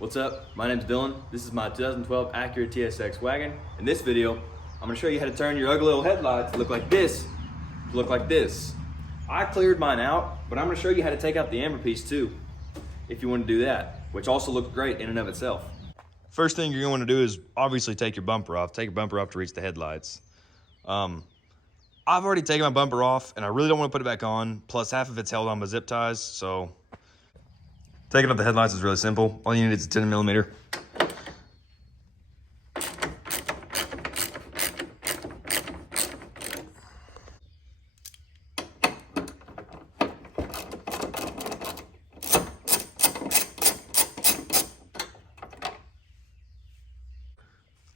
What's up? My name's Dylan. This is my 2012 Acura TSX wagon. In this video, I'm gonna show you how to turn your ugly little headlights to look like this, I cleared mine out, but I'm gonna show you how to take out the amber piece too, if you wanna do that, which also looks great in and of itself. First thing you're going to do is obviously take your bumper off. Take your bumper off to reach the headlights. I've already taken my bumper off and I really don't want to put it back on. Plus half of it's held on by zip ties. So taking off the headlights is really simple. All you need is a 10mm.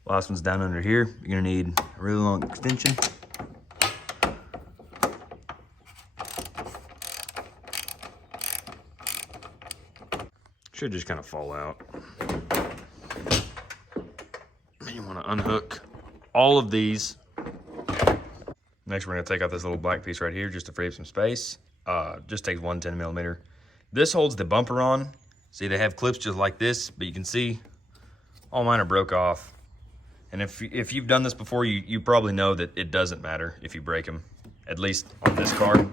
Last one's down under here. You're gonna need a really long extension. Should just kind of fall out. And you wanna unhook all of these. Next, we're gonna take out this little black piece right here just to free up some space. Just takes one 10mm. This holds the bumper on. See, they have clips just like this, but you can see all mine are broke off. And if you've done this before, you probably know that it doesn't matter if you break them, at least on this car,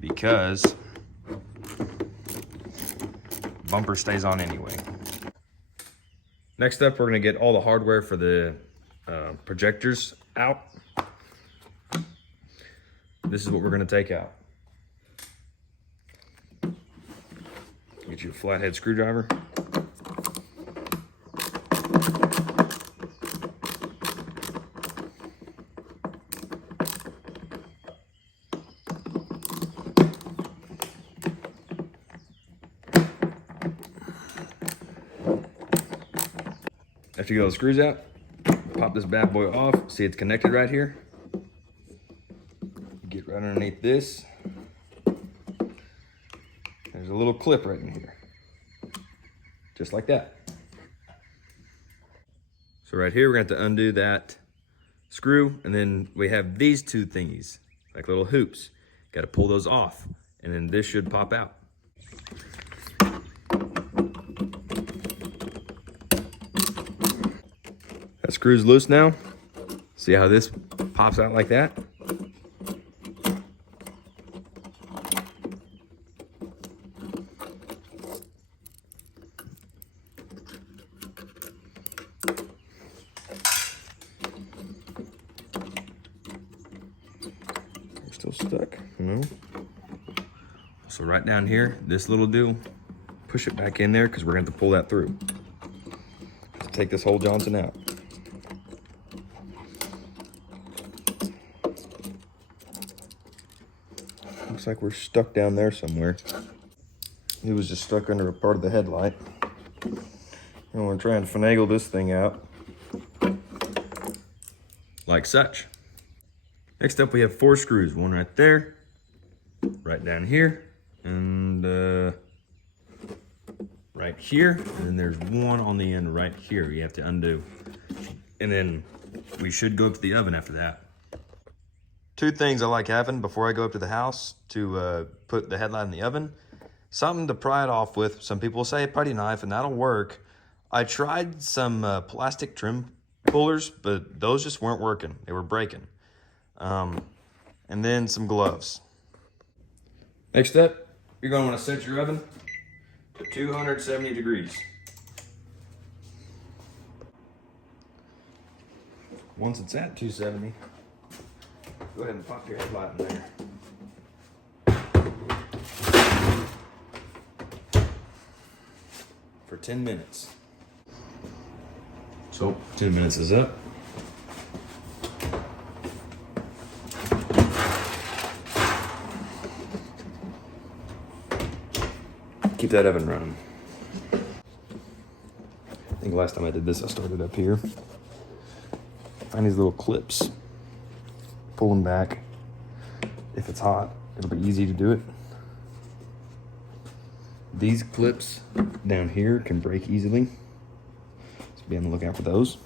because bumper stays on anyway. Next up, we're gonna get all the hardware for the projectors out. This is what we're gonna take out. Get you a flathead screwdriver. After you get all the screws out, pop this bad boy off. See, it's connected right here. Get right underneath this. There's a little clip right in here. Just like that. So right here, we're gonna have to undo that screw, and then we have these two thingies, like little hoops. Gotta pull those off, and then this should pop out. That screw's loose now. See how this pops out like that? We're still stuck, no? So right down here, this little deal, push it back in there because we're gonna have to pull that through. So take this whole Johnson out. Looks like we're stuck down there somewhere. It was just stuck under a part of the headlight. And we're trying to finagle this thing out. Like such. Next up, we have 4 screws. One right there, right down here, and right here. And then there's one on the end right here you have to undo. And then we should go up to the oven after that. 2 things I like having before I go up to the house to put the headlight in the oven. Something to pry it off with. Some people say a putty knife, and that'll work. I tried some plastic trim pullers, but those just weren't working. They were breaking. And then some gloves. Next up, you're going to want to set your oven to 270 degrees. Once it's at 270, go ahead and pop your headlight in there. For 10 minutes. So 10 minutes is up. Keep that oven running. I think last time I did this, I started up here. Find these little clips. Pull them back. If it's hot, it'll be easy to do it. These clips down here can break easily, so be on the lookout for those.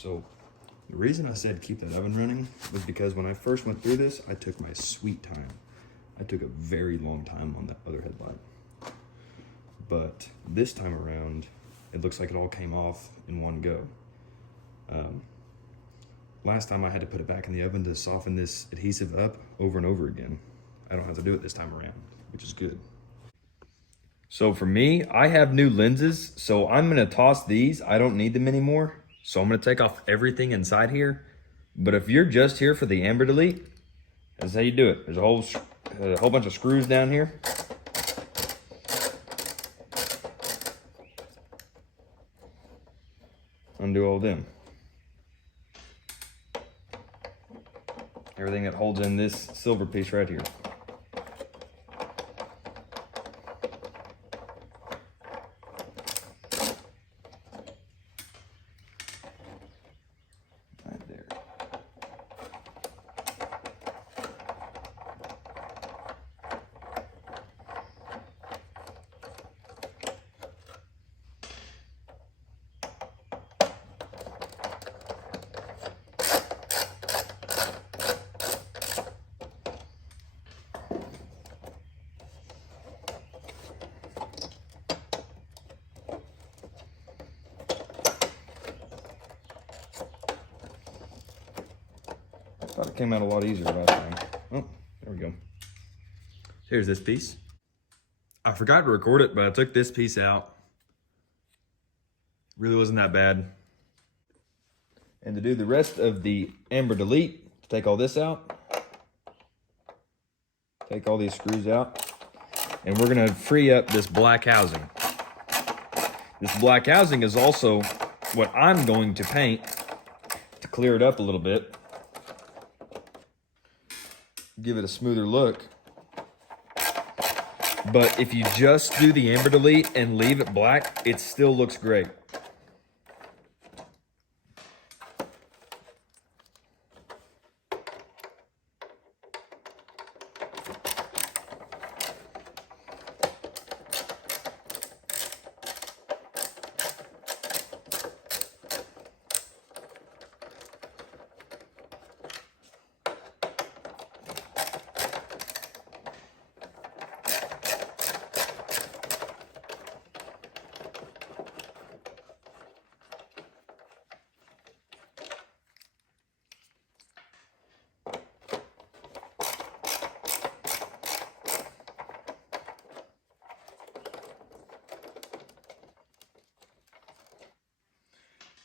So the reason I said keep that oven running was because when I first went through this, I took my sweet time. I took a very long time on that other headlight. But this time around, it looks like it all came off in one go. Last time I had to put it back in the oven to soften this adhesive up over and over again. I don't have to do it this time around, which is good. So for me, I have new lenses, so I'm gonna toss these. I don't need them anymore. So I'm gonna take off everything inside here. But if you're just here for the amber delete, that's how you do it. There's a whole bunch of screws down here. Undo all of them. Everything that holds in this silver piece right here. Right there. Thought it came out a lot easier last time. Oh, there we go. Here's this piece. I forgot to record it, but I took this piece out. Really wasn't that bad. And to do the rest of the amber delete, to take all this out, take all these screws out, and we're gonna free up this black housing. This black housing is also what I'm going to paint to clear it up a little bit. Give it a smoother look. But if you just do the amber delete and leave it black, it still looks great.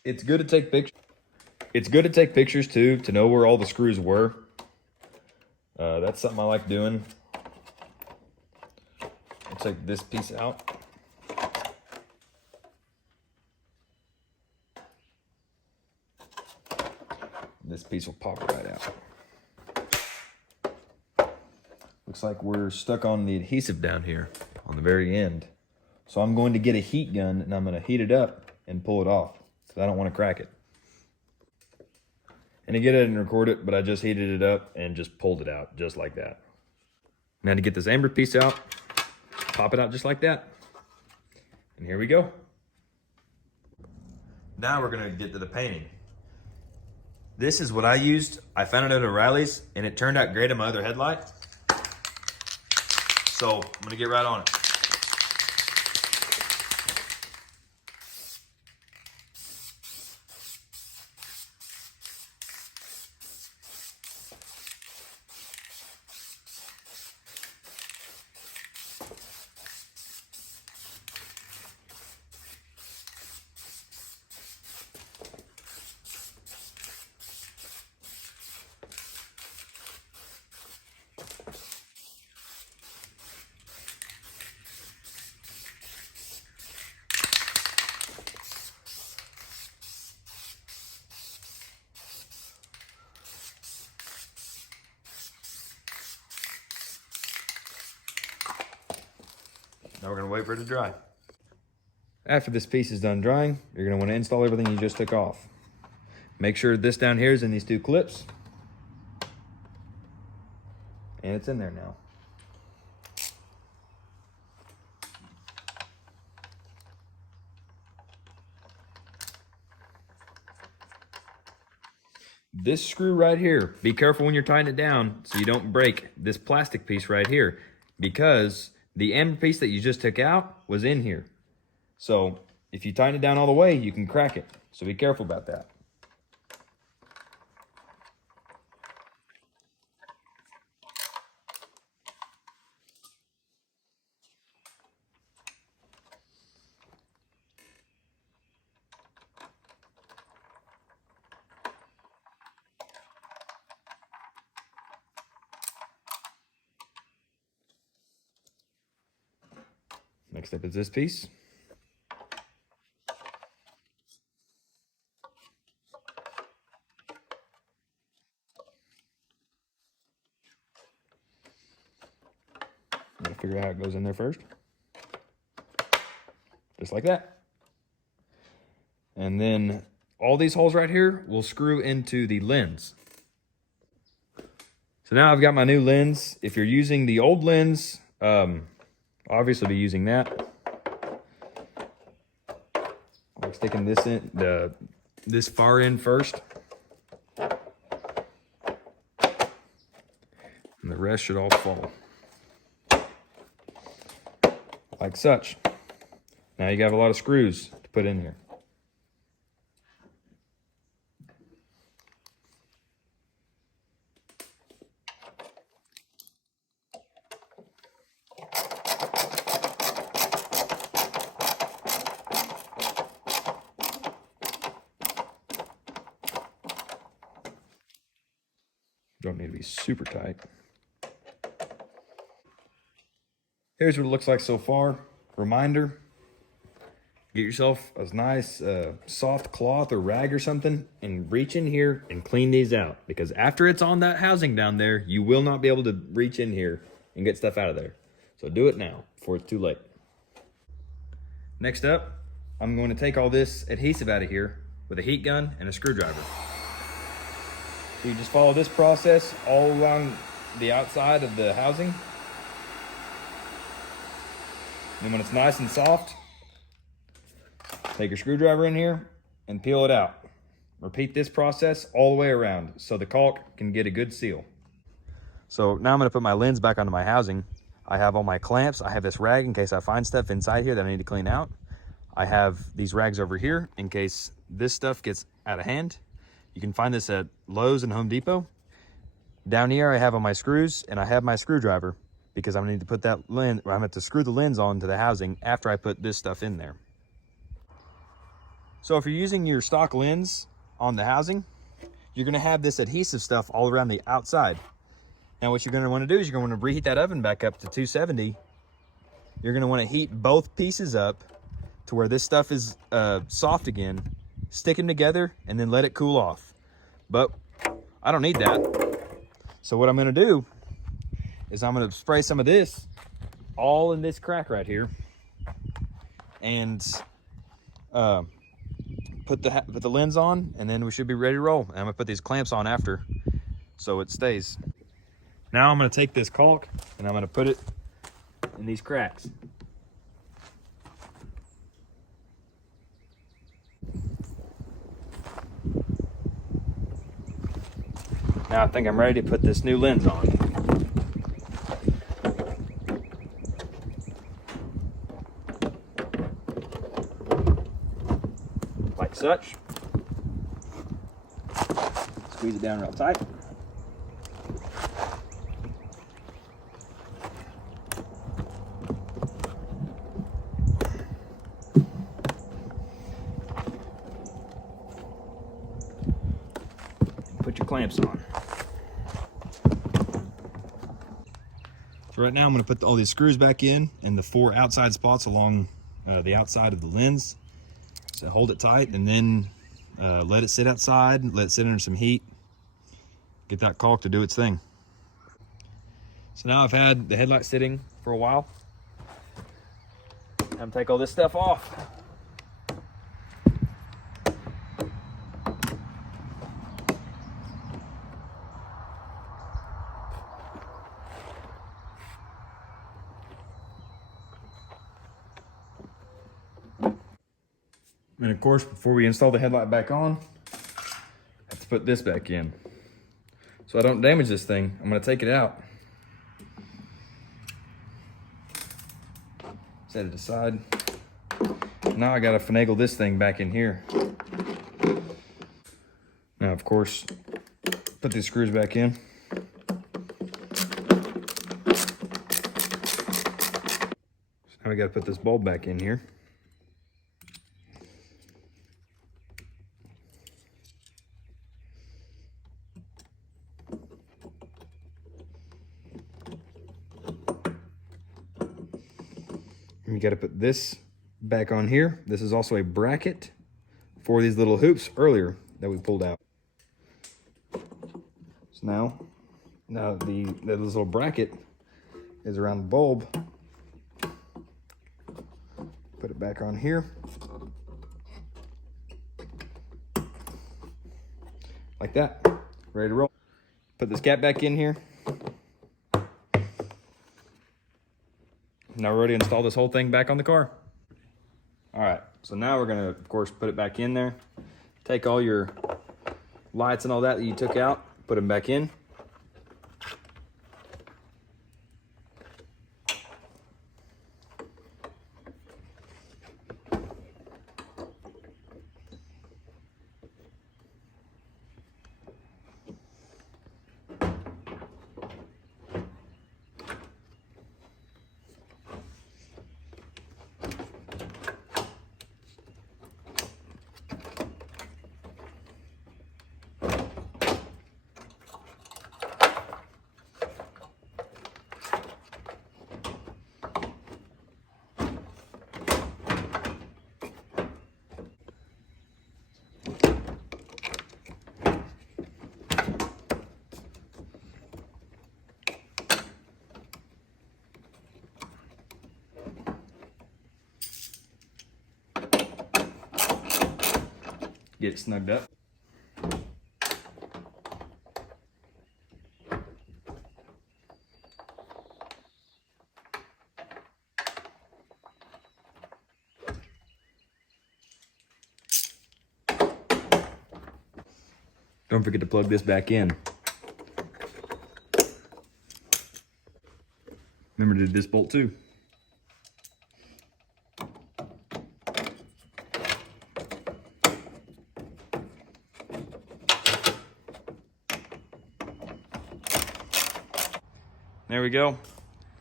It's good to take pictures. It's good to take pictures too, to know where all the screws were. That's something I like doing. I'll take this piece out. This piece will pop right out. Looks like we're stuck on the adhesive down here on the very end. So I'm going to get a heat gun and I'm going to heat it up and pull it off because I don't want to crack it. And again, I didn't record it, but I just heated it up and just pulled it out just like that. Now to get this amber piece out, pop it out just like that. And here we go. Now we're gonna get to the painting. This is what I used. I found it at O'Reilly's and it turned out great on my other headlight. So I'm gonna get right on it. Now we're gonna wait for it to dry. After this piece is done drying, you're gonna wanna install everything you just took off. Make sure this down here is in these two clips. And it's in there now. this screw right here, be careful when you're tying it down so you don't break this plastic piece right here, because the end piece that you just took out was in here. So if you tighten it down all the way, you can crack it. So be careful about that. Next up is this piece. I'm gonna figure out how it goes in there first. Just like that. And then all these holes right here will screw into the lens. So now I've got my new lens. If you're using the old lens, obviously be using that. I'm sticking this in, this far end first. And the rest should all fall. Like such. Now you got a lot of screws to put in here. Don't need to be super tight. Here's what it looks like so far. Reminder, get yourself a nice soft cloth or rag or something and reach in here and clean these out, because after it's on that housing down there, you will not be able to reach in here and get stuff out of there. So do it now before it's too late. Next up, I'm going to take all this adhesive out of here with a heat gun and a screwdriver. So you just follow this process all along the outside of the housing. And when it's nice and soft, take your screwdriver in here and peel it out. Repeat this process all the way around so the caulk can get a good seal. So now I'm gonna put my lens back onto my housing. I have all my clamps. I have this rag in case I find stuff inside here that I need to clean out. I have these rags over here in case this stuff gets out of hand. You can find this at Lowe's and Home Depot. Down here I have all my screws and I have my screwdriver because I'm gonna need to put that lens, I'm gonna have to screw the lens onto the housing after I put this stuff in there. So if you're using your stock lens on the housing, you're gonna have this adhesive stuff all around the outside. Now what you're gonna wanna do is you're gonna wanna reheat that oven back up to 270. You're gonna wanna heat both pieces up to where this stuff is soft again, stick them together, and then let it cool off. But I don't need that. So what I'm gonna do is I'm gonna spray some of this all in this crack right here and put the lens on, and then we should be ready to roll. And I'm gonna put these clamps on after so it stays. Now I'm gonna take this caulk and I'm gonna put it in these cracks. Now I think I'm ready to put this new lens on. Like such. Squeeze it down real tight. Put your clamps on. So right now I'm going to put all these screws back in and the 4 outside spots along the outside of the lens. So hold it tight and then let it sit outside, let it sit under some heat, get that caulk to do its thing. So now I've had the headlight sitting for a while. I'm gonna take all this stuff off. And of course, before we install the headlight back on, I have to put this back in. So I don't damage this thing, I'm gonna take it out. Set it aside. Now I gotta finagle this thing back in here. Now, of course, put these screws back in. So now we gotta put this bulb back in here. You got to put this back on here. This is also a bracket for these little hoops earlier that we pulled out. So now this little bracket is around the bulb. Put it back on here. Like that. Ready to roll. Put this cap back in here. Now we're ready to install this whole thing back on the car. All right, so now we're gonna, of course, put it back in there. Take all your lights and all that you took out, put them back in. Get it snugged up. Don't forget to plug this back in. Remember to do this bolt too. There we go.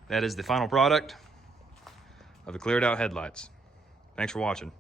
That is the final product of the cleared out headlights. Thanks for watching.